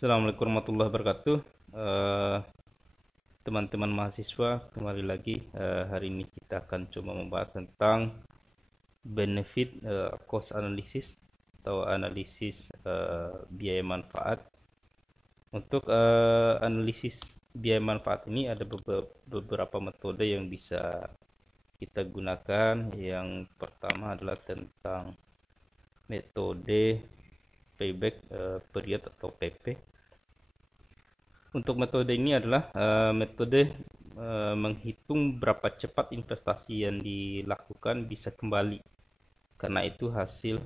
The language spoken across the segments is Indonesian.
Assalamualaikum warahmatullahi wabarakatuh. Eh, Teman-teman mahasiswa, kembali lagi. Hari ini kita akan coba membahas tentang benefit cost analysis atau analisis biaya manfaat. Untuk analisis biaya manfaat ini ada beberapa metode yang bisa kita gunakan. Yang pertama adalah tentang metode payback period atau PP. Untuk metode ini adalah metode menghitung berapa cepat investasi yang dilakukan bisa kembali. Karena itu hasil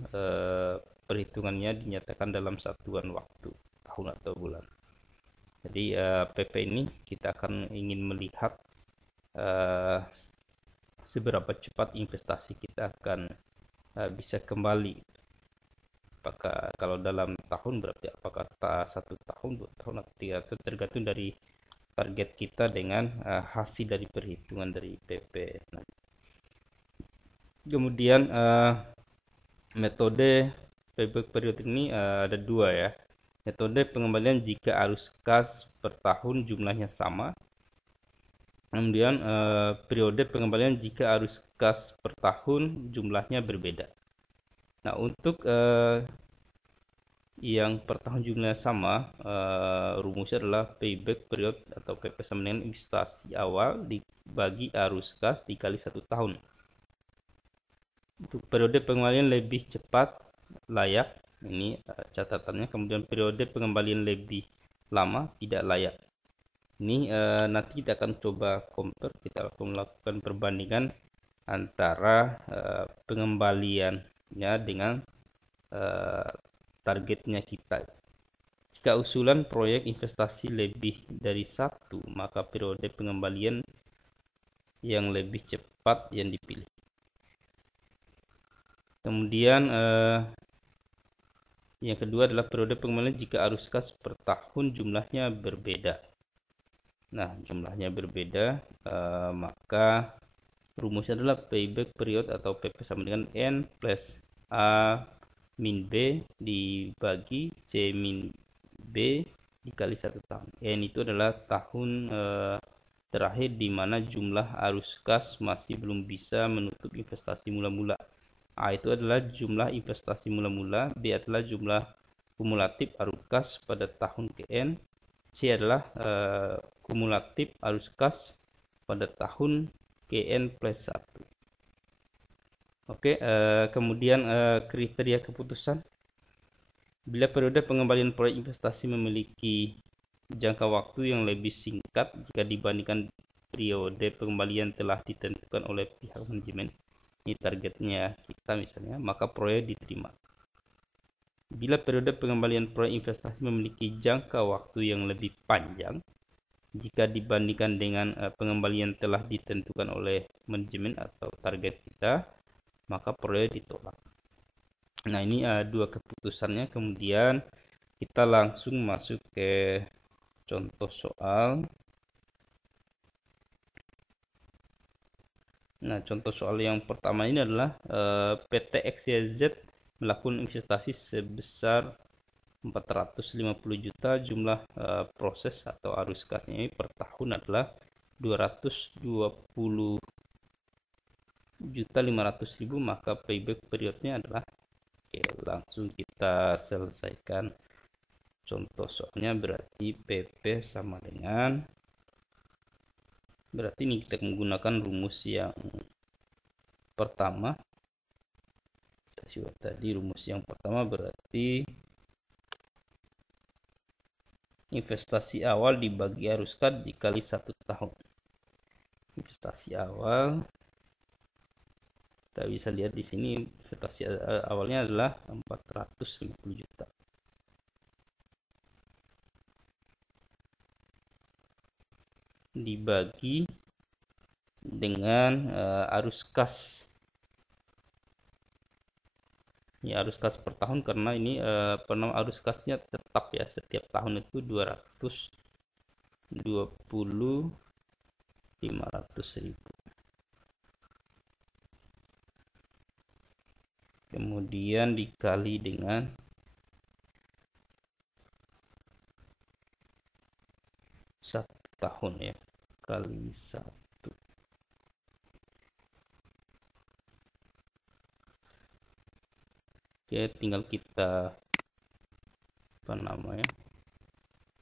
perhitungannya dinyatakan dalam satuan waktu, tahun atau bulan. Jadi PP ini kita akan ingin melihat seberapa cepat investasi kita akan bisa kembali. Apakah kalau dalam tahun berarti apakah 1 tahun, 2 tahun atau 3 tahun, tergantung dari target kita dengan hasil dari perhitungan dari PP. Nah, kemudian metode payback period ini ada dua ya. Metode pengembalian jika arus kas per tahun jumlahnya sama. Kemudian periode pengembalian jika arus kas per tahun jumlahnya berbeda. Nah, untuk yang per tahun jumlahnya sama, rumusnya adalah payback period atau PP sama dengan investasi awal dibagi arus kas dikali 1 tahun. Untuk periode pengembalian lebih cepat layak, ini catatannya. Kemudian periode pengembalian lebih lama tidak layak. Ini nanti kita akan coba compare, kita akan melakukan perbandingan antara pengembaliannya dengan targetnya kita. Jika usulan proyek investasi lebih dari satu, maka periode pengembalian yang lebih cepat yang dipilih. Kemudian yang kedua adalah periode pengembalian jika arus kas per tahun jumlahnya berbeda. Nah, jumlahnya berbeda, maka rumusnya adalah payback period atau PP sama dengan N plus A min B dibagi C min B dikali 1 tahun. N itu adalah tahun terakhir di mana jumlah arus kas masih belum bisa menutup investasi mula-mula. A itu adalah jumlah investasi mula-mula, B adalah jumlah kumulatif arus kas pada tahun ke-N, C adalah kumulatif arus kas pada tahun KN plus 1. Oke, kemudian kriteria keputusan. Bila periode pengembalian proyek investasi memiliki jangka waktu yang lebih singkat jika dibandingkan periode pengembalian telah ditentukan oleh pihak manajemen, ini targetnya kita misalnya, maka proyek diterima. Bila periode pengembalian proyek investasi memiliki jangka waktu yang lebih panjang jika dibandingkan dengan pengembalian telah ditentukan oleh manajemen atau target kita, maka proyek ditolak. Nah, ini dua keputusannya. Kemudian kita langsung masuk ke contoh soal. Nah, contoh soal yang pertama ini adalah PT XYZ melakukan investasi sebesar 450 juta. Jumlah proses atau arus kasnya ini per tahun adalah 220 juta 500.000, maka payback periodnya adalah, oke, langsung kita selesaikan contoh soalnya. Berarti PP sama dengan, berarti ini kita menggunakan rumus yang pertama. Tadi rumus yang pertama berarti investasi awal dibagi arus kas dikali 1 tahun. Investasi awal kita bisa lihat di sini, investasi awalnya adalah 450 juta. Dibagi dengan arus kas. Ini arus kas per tahun karena ini arus kasnya tetap ya, setiap tahun itu 220 500.000. Kemudian dikali dengan tahun ya, kali 1. Oke, tinggal kita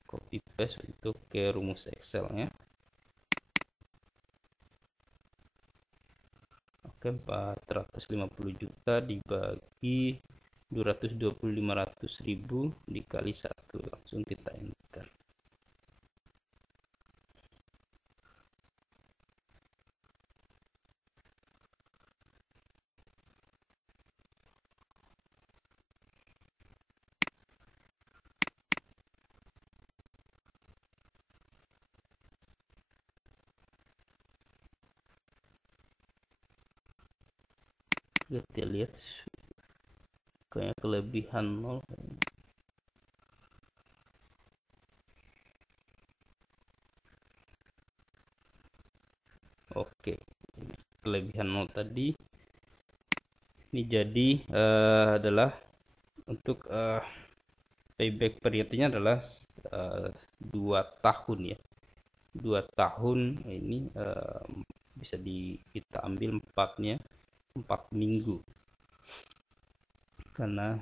copy paste untuk ke rumus Excelnya. Oke, 450 juta dibagi 225.000 dikali 1, langsung kita enter. Kita lihat kayak kelebihan 0. Oke, kelebihan 0 tadi ini jadi adalah untuk payback periodnya adalah 2 tahun ya, 2 tahun. Ini bisa kita ambil 4 minggu, karena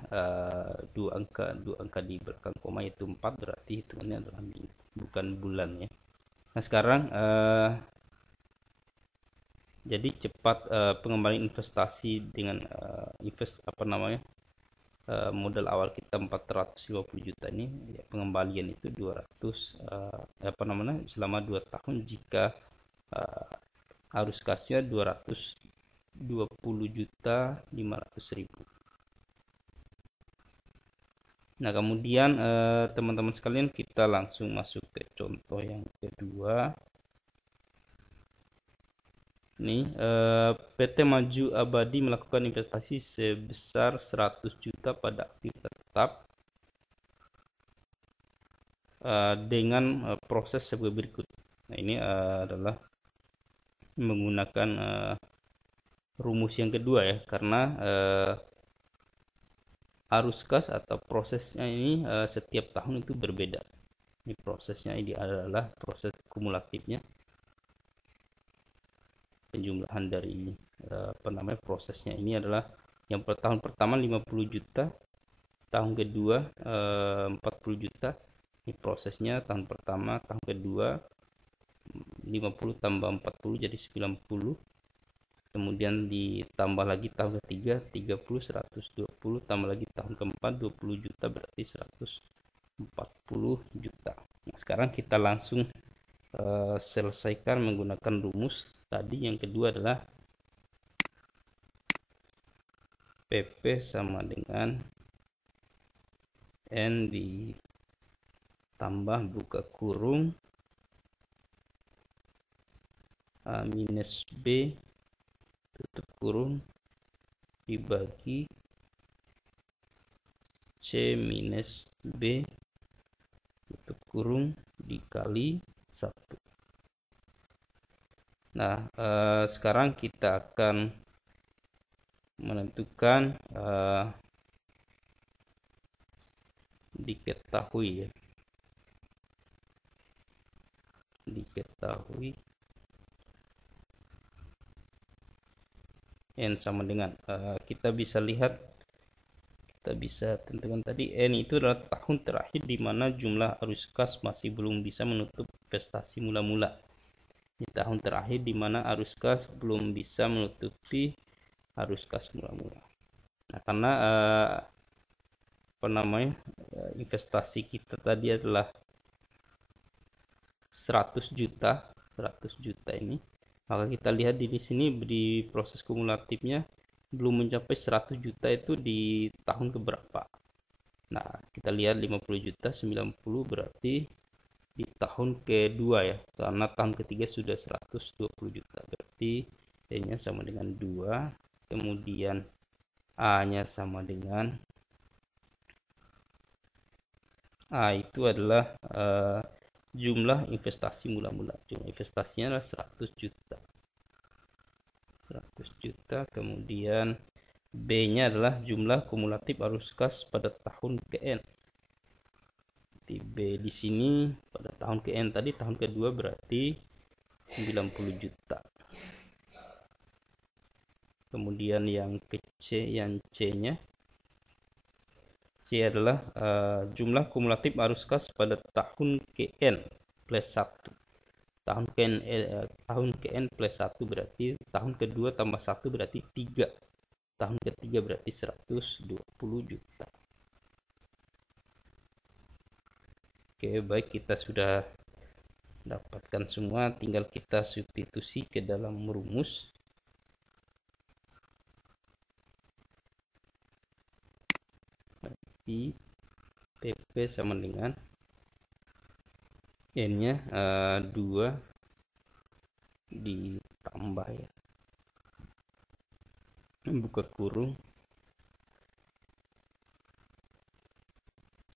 dua angka di belakang koma itu 4, berarti hitungannya adalah minggu bukan bulan ya. Nah sekarang jadi cepat pengembalian investasi dengan modal awal kita 450 juta ini ya, pengembalian itu 200 selama 2 tahun jika arus kasnya 220.500.000. Nah kemudian teman-teman sekalian, kita langsung masuk ke contoh yang kedua. Ini PT Maju Abadi melakukan investasi sebesar 100 juta pada aktivitas tetap dengan proses sebagai berikut. Nah ini adalah menggunakan rumus yang kedua ya, karena arus kas atau prosesnya ini setiap tahun itu berbeda. Ini prosesnya, ini adalah proses kumulatifnya, penjumlahan dari prosesnya ini adalah yang tahun pertama 50 juta, tahun kedua 40 juta. Ini prosesnya tahun pertama, tahun kedua 50 tambah 40 jadi 90, kemudian ditambah lagi tahun ketiga 30, 120, tambah lagi tahun keempat 20 juta, berarti 140 juta. Nah sekarang kita langsung selesaikan menggunakan rumus tadi. Yang kedua adalah PP sama dengan N ditambah buka kurung A minus B tutup kurung dibagi C minus B tutup kurung dikali 1. Nah sekarang kita akan menentukan diketahui N sama dengan kita bisa tentukan tadi N itu adalah tahun terakhir di mana jumlah arus kas masih belum bisa menutup investasi mula-mula. Di tahun terakhir di mana arus kas belum bisa menutupi arus kas mula-mula. Nah karena investasi kita tadi adalah 100 juta ini, maka kita lihat di sini di proses kumulatifnya belum mencapai 100 juta itu di tahun keberapa. Nah kita lihat 50 juta 90, berarti di tahun kedua ya, karena tahun ketiga sudah 120 juta, berarti D nya sama dengan 2, kemudian A nya sama dengan A itu adalah jumlah investasi mula-mula. Jumlah investasinya adalah 100 juta. Kemudian B nya adalah jumlah kumulatif arus kas pada tahun ke N. berarti B di sini pada tahun ke N tadi, tahun kedua berarti 90 juta. Kemudian yang ke C, yang C-nya, C adalah jumlah kumulatif arus kas pada tahun ke N plus 1. Tahun ke N plus 1 berarti tahun kedua tambah 1 berarti 3. Tahun ketiga berarti 120 juta. Oke, baik, kita sudah dapatkan semua, tinggal kita substitusi ke dalam rumus. Berarti PP sama dengan N-nya 2 ditambah ya, buka kurung,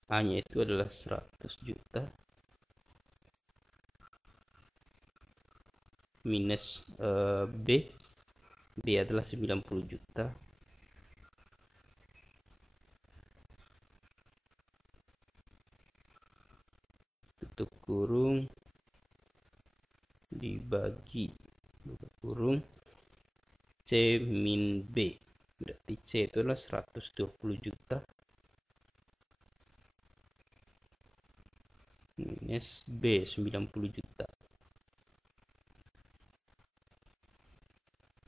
A-nya itu adalah 100 juta minus B adalah 90 juta tutup kurung dibagi buka kurung C min B, berarti C itu adalah 120 juta minus B 90 juta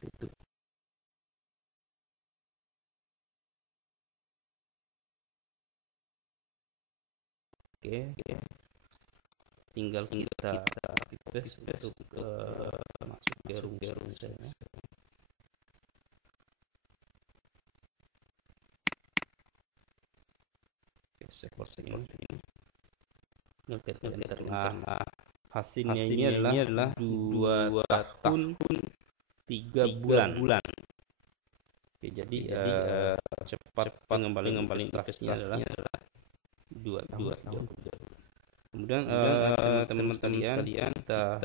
tutup. Oke, tinggal kita tes untuk masuk ke rumus. Seperti ini. Nah, hasilnya ini adalah 2 tahun 3 bulan. Oke, jadi cepat pengembalian investasinya adalah 2 tahun. Kemudian teman-teman sekalian, kita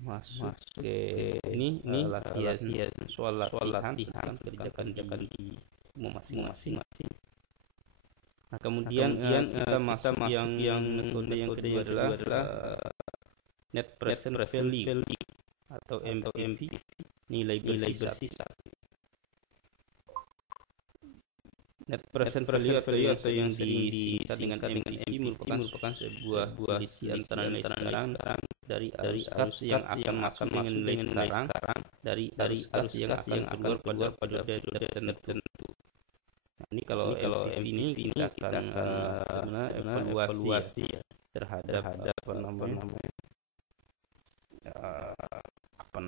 masuk ke ini latihan soal latihan kerjakan di rumah masing-masing. Nah, kemudian kita masuk yang metode yang kedua adalah net present value atau NPV, nilai bersisa. Net present value atau yang disingkat dengan NPV merupakan sebuah selisih antara nilai sekarang dari arus yang akan masuk dengan nilai sekarang dari arus yang akan keluar pada periode tertentu. Nah, ini kalau ini kita akan evaluasi ya, terhadap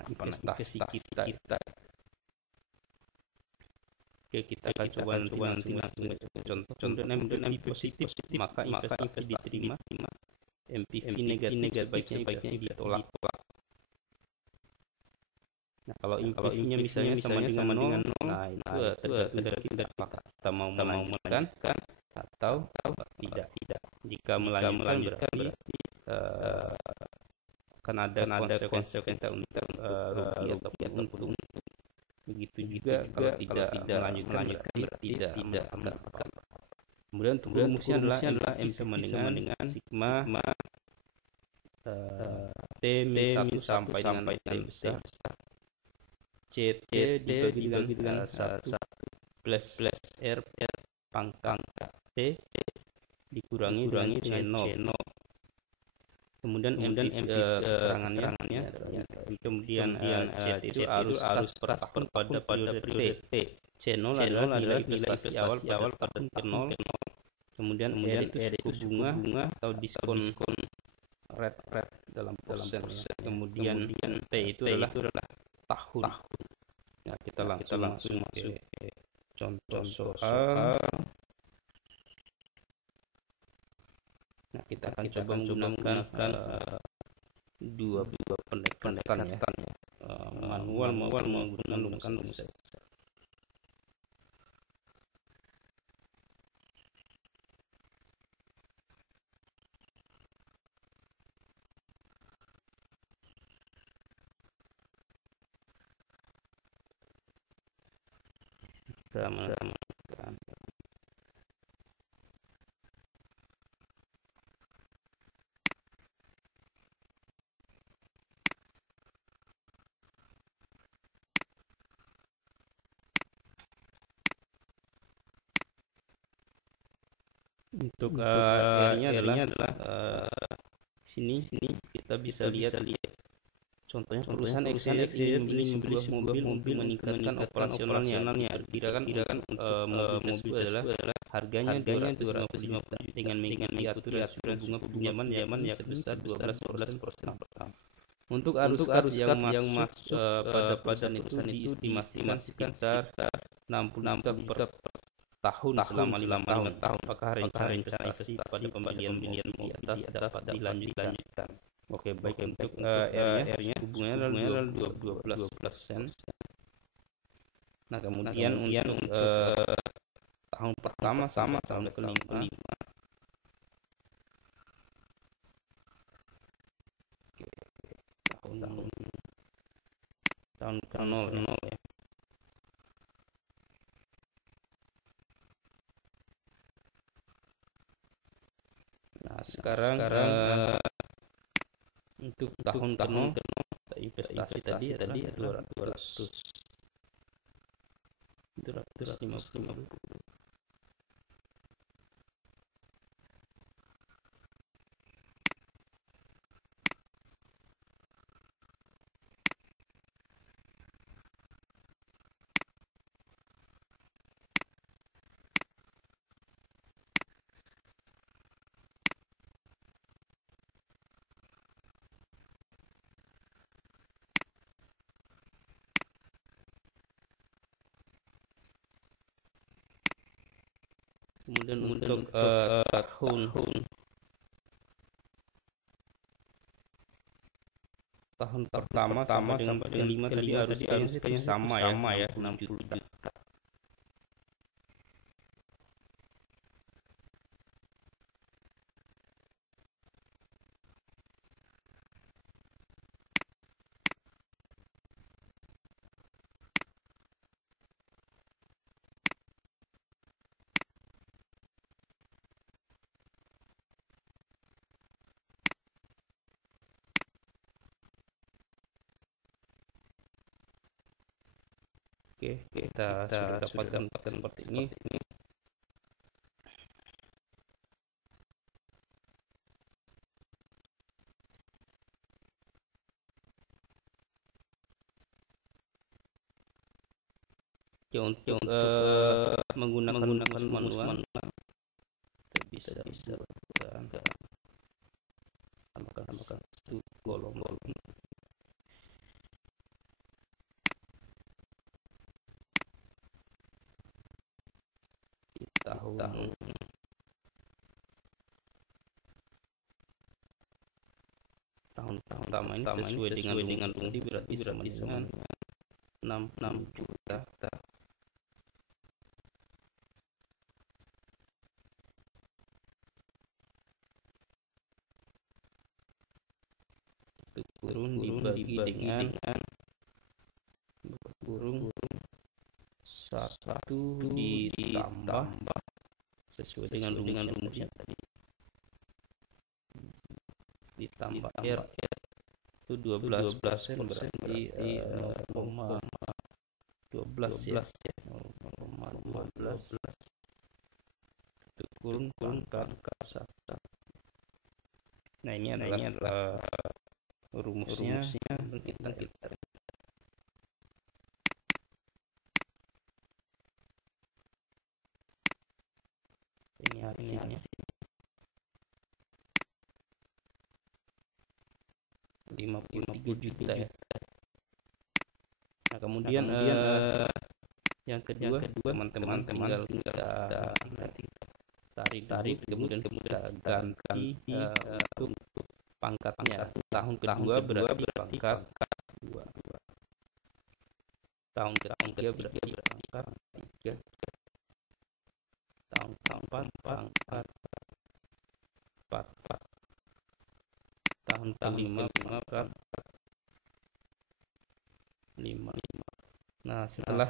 investasi kita. Oke, kita akan coba nanti langsung contoh NPV positif, maka investasi diterima. NPV negatif sebaiknya ditolak. Nah, kalau NPV-nya misalnya sama dengan 0, nah itu tergantung apakah kita mau melanjutkan atau tidak. Jika melanjutkan berarti akan ada konsekuensi untuk rugi atau untung. Begitu juga kalau tidak melanjutkan berarti tidak mendapatkan. Kemudian untuk rumusnya adalah M sama dengan sigma T min 1 sampai dengan T besar CT dibagi dengan 1 plus R pangkat T dikurangi C0. Kemudian keterangannya kemudian CT itu arus per tahun pada periode T. C0 adalah nilai investasi awal pada tahun ke-0. Kemudian R itu bunga atau diskon rate dalam persen. Kemudian T itu adalah tahun. Nah, kita langsung masuk ke contoh soal. Nah, kita akan coba menggunakan dua pendekatan ya, manual menggunakan rumus. Kita Untuk R-nya adalah sini kita bisa lihat contohnya perusahaan XYZ ingin membeli sebuah mobil meningkatkan operasionalnya. Diperkirakan mobil adalah harganya 250 juta dengan mengikuti aturan bunga pinjaman yang sebesar 12% per tahun. Untuk arus yang masuk pada perusahaan itu diestimasikan sekitar 60 juta per tahun selama 5 tahun. Apakah rencana investasi pada pembelian mobil di atas dapat dilanjutkan? Oke, baik. Untuk R-nya hubungannya adalah 12%. Nah, kemudian untuk tahun pertama sama tahun kelima, tahun ke-0 ya. Nah, sekarang untuk tahun ke-0 investasi tadi adalah 250. Kemudian untuk tahun pertama sama dengan kelima tadi harusnya sama ya 60 juta. Oke, kita sudah dapatkan seperti ini. Ya, untuk menggunakan manual kita bisa tambahkan satu kolom. Tahun pertama ini sesuai dengan rundi berarti sama dengan 6 juta. Kurung dibagi dengan kurung 1 ditambah sesuai dengan rumusnya tadi ditambah R itu 12% berarti 0,12 ya, 0,12 itu kurung ke 1. Nah, ini adalah rumusnya. Kita ini hasilnya 53 juta ya. Nah, kemudian yang kedua teman-teman tinggal tarik kemudian kita ganti untuk pangkatnya. Tahun kedua berarti pangkat 2. Tahun ketiga berarti pangkat 3. Tahun keempat pangkat 4. Tahun kelima pangkat 5. Nah, setelah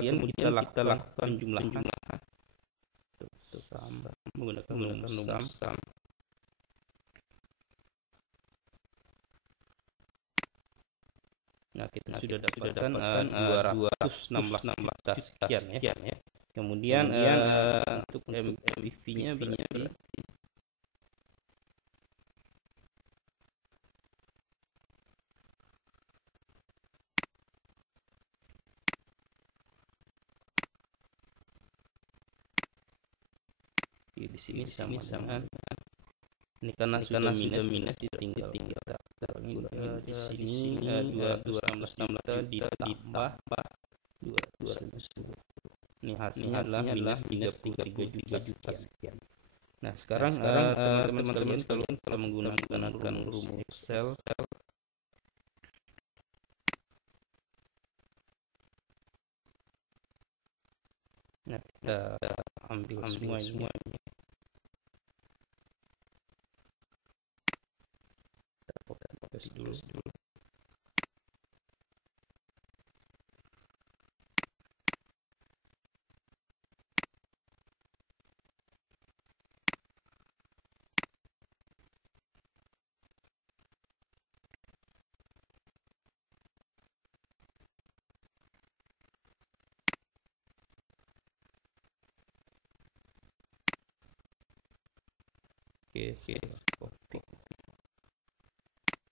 kemudian kita lakukan jumlah menggunakan rumus sum. Nah, kita sudah dapatkan 216 juta sekian ya. Kemudian untuk MPV-nya berarti di sini sama dengan ini karena sudah minus tinggal di sini 216 ditambah 200. Ini hasilnya adalah minus 33 juta sekian. Nah, sekarang teman-teman kalian kalau menggunakan rumus Excel nah, kita ambil semuanya. Kita fokus dulu. Oke.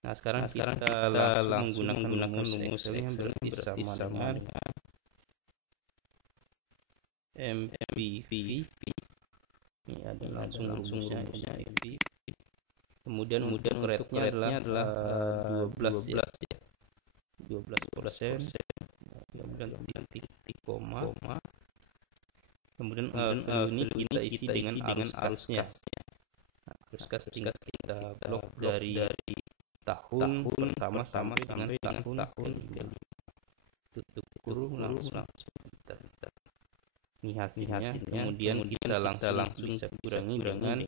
Nah, sekarang kita langsung menggunakan rumus Excel yang berarti sama dengan MPV. Ini ada langsung rumusnya MPV. Kemudian rate-nya adalah 12 ya. 12%. Kemudian titik koma. Kemudian ini kita isi dengan arusnya. Arus kas tingkat kita blok dari tahun pertama sampai dengan tahun tutup kurung langsung ini hasilnya. Kemudian kita langsung bisa kurangi dengan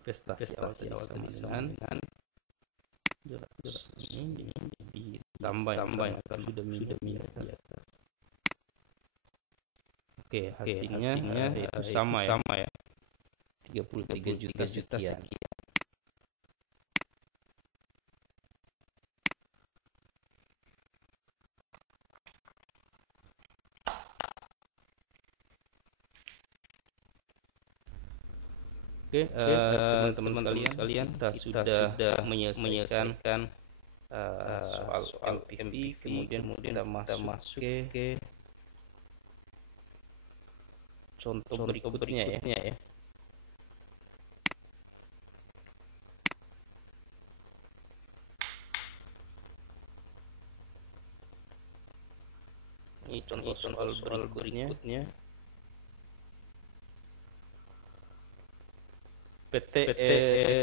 investasi awal tadi sama dengan ini ditambah ya kan sudah minus di atas. Oke, hasilnya itu sama ya. 33 juta sekian. Oke, teman-teman sekalian kita sudah menyelesaikan soal MPV. Kemudian kita masuk ke contoh berikutnya ya. Ini contoh soal berikutnya. PT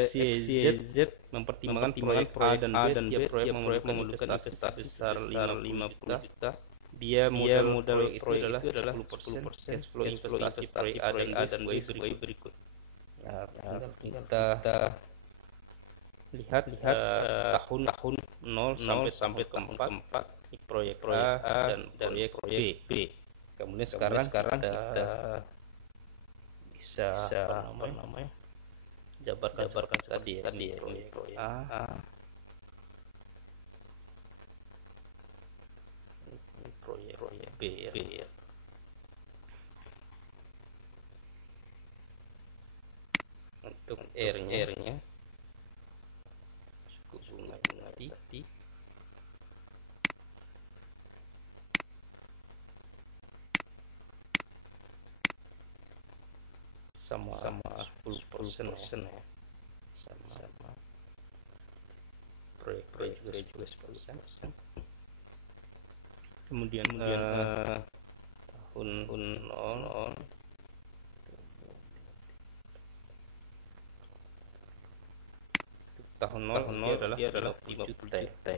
XYZ mempertimbangkan proyek A dan B. Proyek memerlukan investasi sebesar 50 juta. Dia modal proyek itu adalah 10% cash flow investasi proyek A dan B berikut. Ya, kita lihat tahun 0 sampai keempat proyek A dan proyek B. Kemudian sekarang kita bisa jabarkan tadi ya proyek A, proyek B ya. Untuk R-nya suku bunga tadi sama 10% ya. Sama proyek juga 10%. Kemudian tahun 0 dia adalah 50 juta.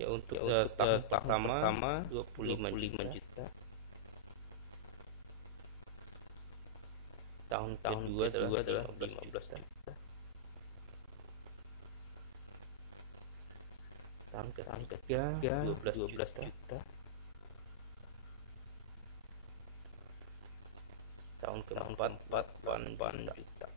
Ya untuk tahun pertama 25 juta. Tahun kedua adalah 15 juta. Tahun ketiga 12 juta. Tahun keempat 8 juta.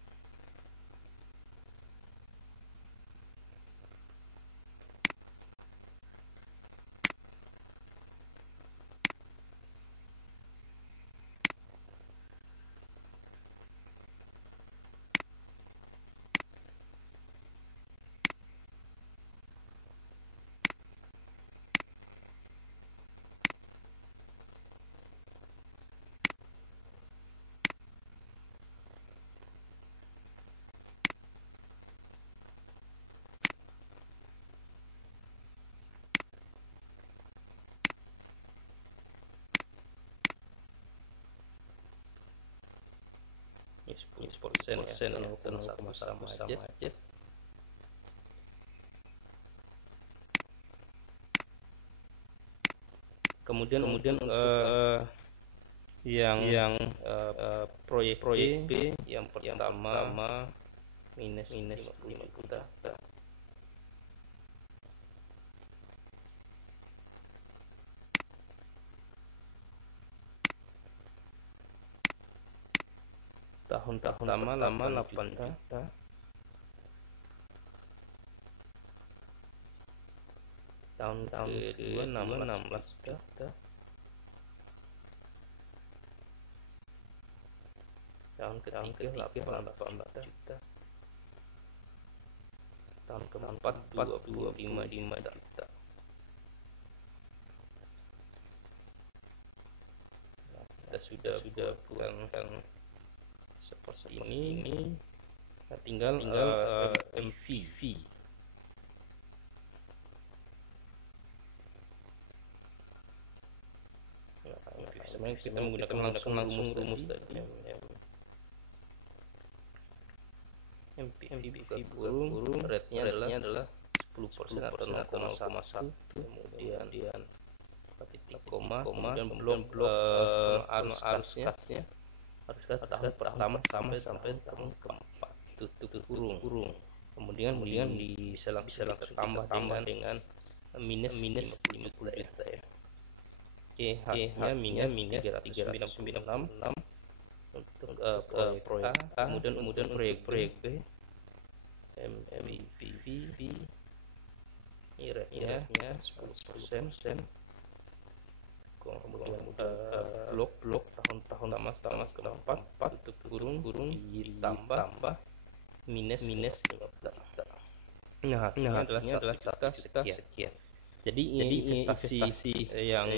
10% ya, 0,1 sama aja. Kemudian untuk yang proyek B yang pertama minus 55 juta. Tahun pertama 8 juta. Tahun kedua 16 juta. Tahun ketiga 18 juta. Tahun keempat 25 juta. Nah, kita sudah bukan seperti ini. Nah, tinggal MVV. Sebenarnya kita menggunakan langsung rumus tadi. MVV buka kurung, rate-nya adalah 10% atau 0,1. Kemudian titik koma, kemudian blok arusnya harus tahun pertama sampai tahun keempat, tutup kurung. Kemudian bisa langsung tambah dengan minus 55 juta ya. Oke, hasilnya minus 396 untuk proyek A. Kemudian proyek B MVV ini rate-nya 10%. Kemudian blok tahun pertama keempat tutup kurung ditambah minus 5 juta. Nah, hasilnya adalah sekian. Jadi investasi yang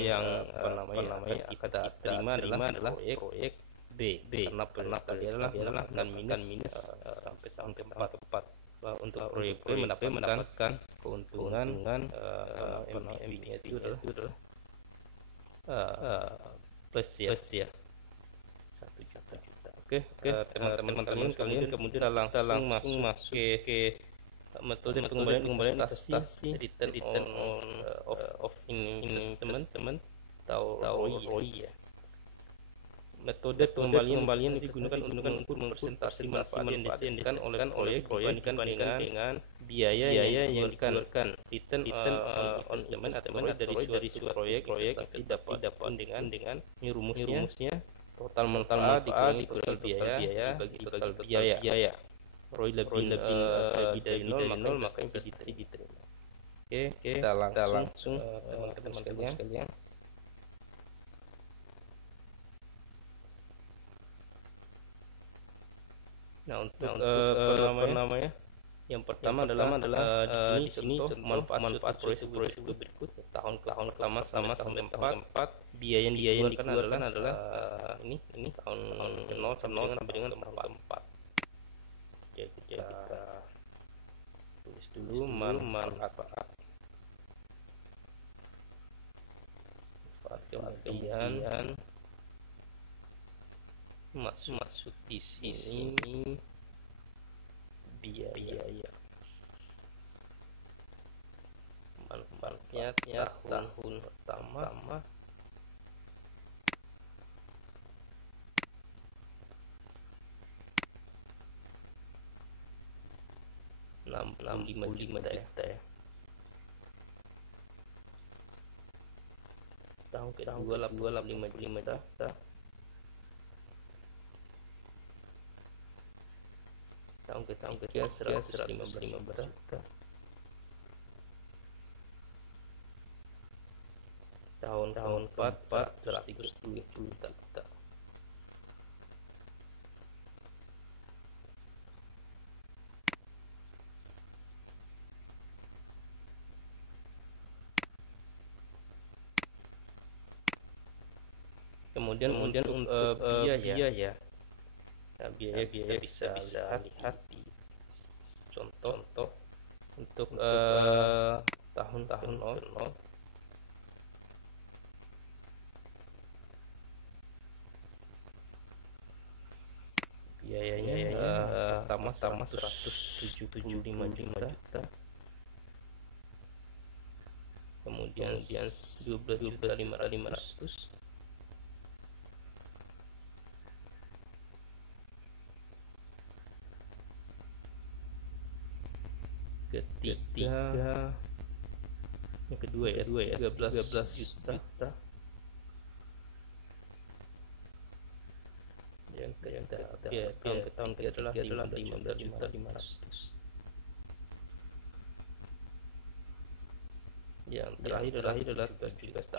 kita terima adalah proyek B karena tadi adalah minus sampai tahun keempat. Untuk proyek B mendapatkan keuntungan MVV itu adalah plus ya 1 juta. Oke, teman-teman kalian kemudian kita langsung masuk ke metode pengembalian investasi, return of investment atau ROI ya. Metode pengembalian digunakan untuk mengukur persentase manfaat yang dihasilkan oleh proyek dibandingkan dengan biaya yang dikeluarkan. Return on investment atau dari suatu proyek itu dapat dengan rumusnya total manfaat dikurangi total biaya dibagi total biaya. ROI lebih dari 0 maka investasi diterima. Oke, kita langsung teman-teman sekalian. Nah, untuk yang pertama adalah di sini manfaat proyek berikut tahun pertama sampai tahun keempat. Biaya yang dikeluarkan adalah ini tahun 0 sampai dengan tahun keempat. Oke, kita tulis dulu manfaat kemudian masuk di sini biaya manfaatnya tahun pertama $65 juta ya. Tahun kedua 85 juta. Tahun ketiga 155 juta. Tahun keempat 130 juta. Kemudian untuk biaya ya. Nah, biaya bisa lihat di contoh untuk tahun 0 biayanya sama 175 juta. Kemudian 12.500. Ketiga, yang kedua ya 13 juta. Yang ketiga tahun ketiga adalah 15.500. Yang terakhir adalah 7 juta.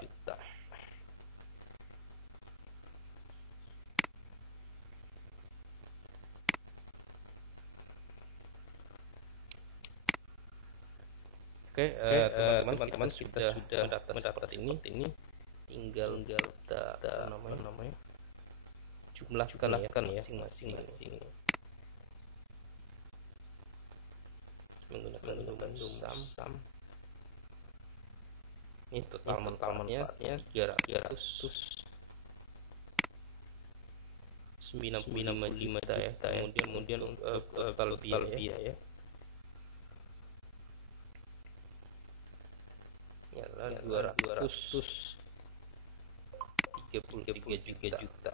Oke, teman-teman kita sudah mendapat ini, tinggal kita namanya jumlahkan ya masing-masing menggunakan sum. Ini total manfaatnya 395 juta ya. Kemudian untuk total biaya adalah 233 juta.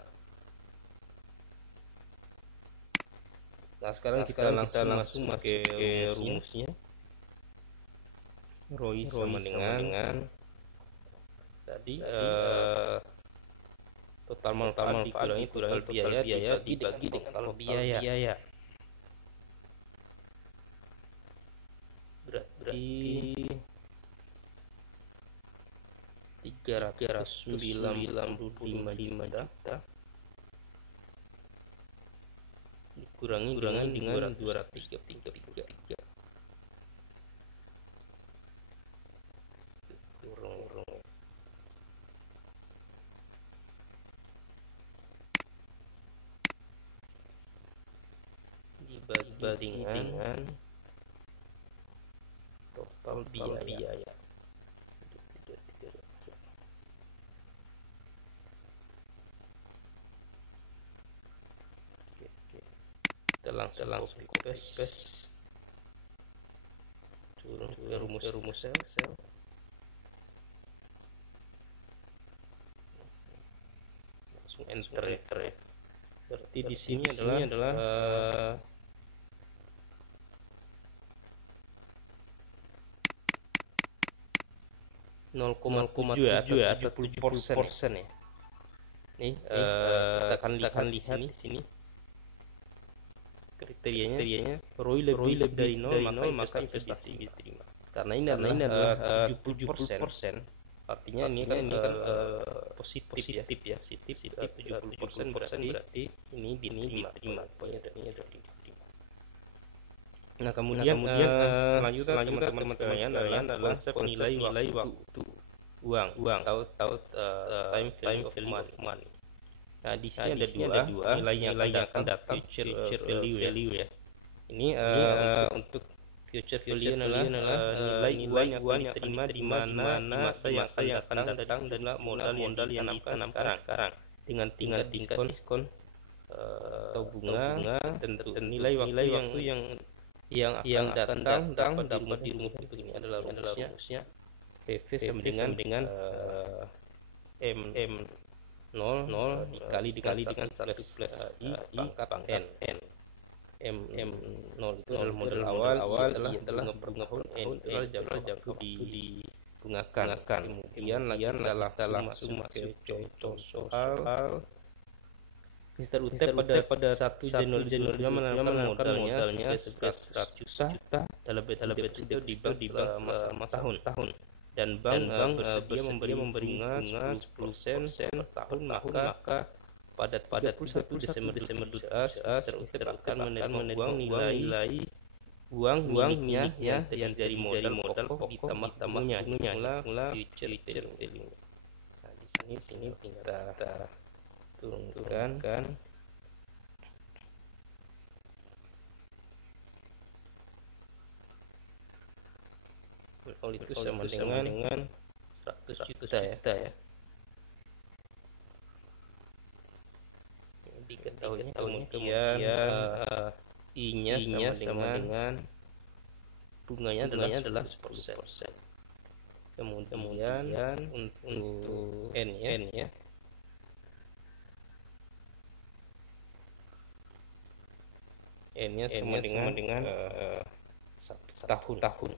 Nah, sekarang kita langsung masuk ke rumusnya. ROI sama dengan tadi total manfaat dikurangi total biaya dibagi dengan total biaya. Berarti 395 juta dikurangi dengan 233. Dibagi dengan total biaya. Kita langsung paste turun ke rumus sel. Langsung enter ya. Berarti di sini adalah 0,7 ya, atau 70% ya. Nih, kita akan lihat di sini kriterianya ROI lebih dari 0 maka investasi diterima. Karena ini adalah 70%. Artinya ini kan positif ya. 70% berarti ini diterima. Nah, kemudian selanjutnya teman-teman sekalian adalah konsep nilai waktu uang atau time value of money. Nah, di sini ada dua nilai yang akan datang, future value ya. Ini untuk future value adalah nilai uang yang diterima di mana masa yang akan datang dan modal yang ditanamkan sekarang dengan tingkat diskon atau bunga tentu. Nilai waktu yang akan datang dapat di rumus itu. Ini adalah rumusnya. PV sama dengan M0 dikali dengan 1 plus I pangkat N. M0 itu adalah modal awal adalah bunga N adalah jangka dibungakan. Kemudian kita langsung masuk contoh soal. Mr. UT pada 1 Januari menanamkan modalnya 100 juta dalam BTS itu di bank selama tahun. Dan bank bersedia memberi bunga 10% per tahun, maka pada 31 Desember 2012 akan menerima uang nilai uangnya yang dari modal pokok ditambah bunga future value. Nah, di sini tinggal kita turunkan. Kalau itu sama dengan 100 juta ya. Diketahui kemudian I-nya sama dengan bunganya adalah 10%. Kemudian untuk N-nya sama dengan 1 tahun.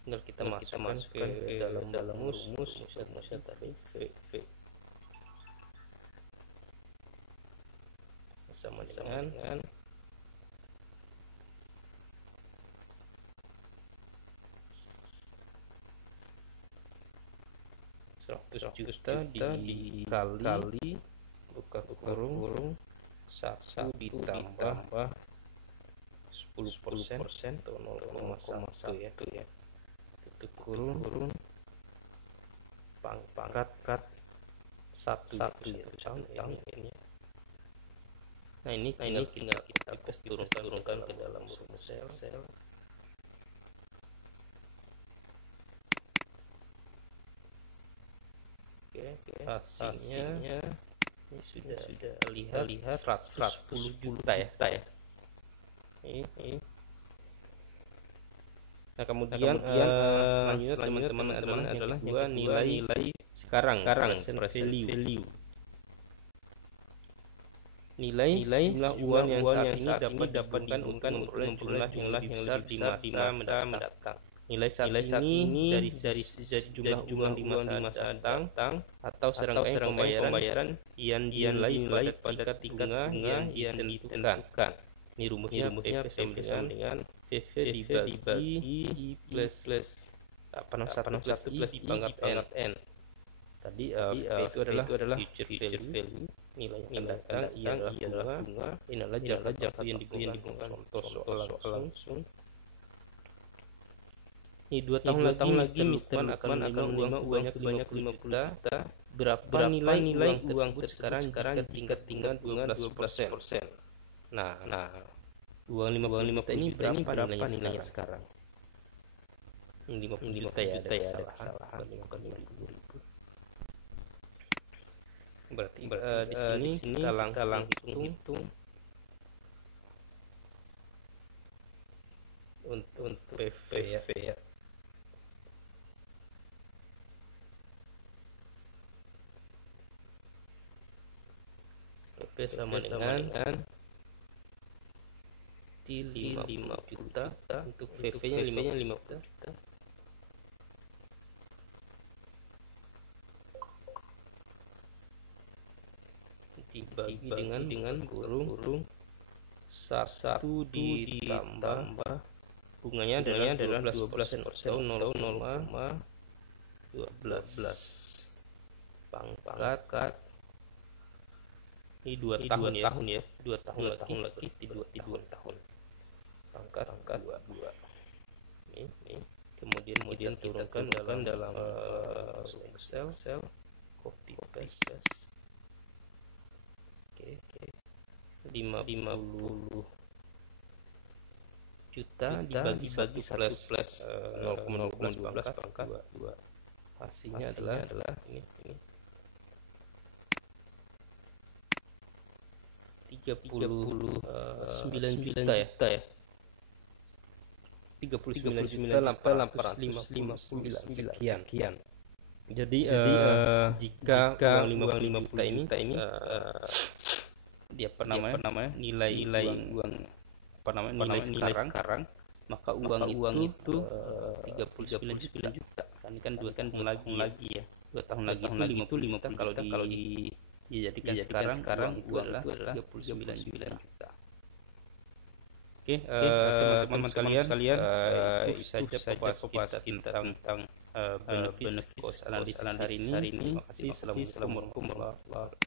Tinggal kita masukkan ke dalam rumus tadi V sama dengan 100 juta dikali buka kurung 1 ditambah 10% atau 0,1 ya, tutup kurung pangkat 1 ya, ini. Nah ini tinggal kita turunkan ke dalam rumus sel. Oke, hasilnya ini sudah lihat 110 juta ya. Ini. Nah kemudian selanjutnya teman-teman adalah dua nilai sekarang present value. Nilai jumlah uang yang saat ini dapat dihubungkan untuk jumlah yang lebih besar di masa mendatang. Nilai saat ini dari jumlah uang di masa datang atau serangkaian pembayaran yang dinilai pada tingkat bunga yang ditentukan. Ini rumusnya PV dengan PV dibagi I plus 1 plus I pangkat N. Tadi PV itu adalah future value, nilai yang datang adalah bunga, ini adalah jangka yang dibungkan langsung. Ini 2 tahun lagi Mr. Lukman akan menerima uangnya sebanyak 50 juta. Berapa nilai uang tersebut sekarang tingkat bunga 12%. Nah, uang 50 juta ini berapa nilainya sekarang? 50 juta ya, ada kesalahan, bukan 50.000. Berarti di sini kita langsung hitung untuk PV ya. PV sama dengan di 5 juta untuk PV-nya 5 juta. Dibagi dengan kurung 1 ditambah bunganya adalah 12% atau 0,12 pangkat ini 2 tahun ya, 2 tahun lagi 2 tahun pangkat 2. Ini kemudian turunkan dalam Excel copy paste. Oke. 50 juta dibagi 1 plus 0,12 pangkat 2. Hasilnya adalah ini 39 juta ya. 39.859 sekian. Jadi jika uang 50 juta ini dia nilai uang nilai sekarang, maka uang itu 39 juta. Kan 2 tahun lagi ya. 2 tahun lagi itu 50 juta kalau dijadikan sekarang itu adalah 39 juta. Oke, teman-teman sekalian, itu saja pembahasan tentang benefit cost analysis hari ini. Terima kasih. Assalamualaikum warahmatullahi wabarakatuh.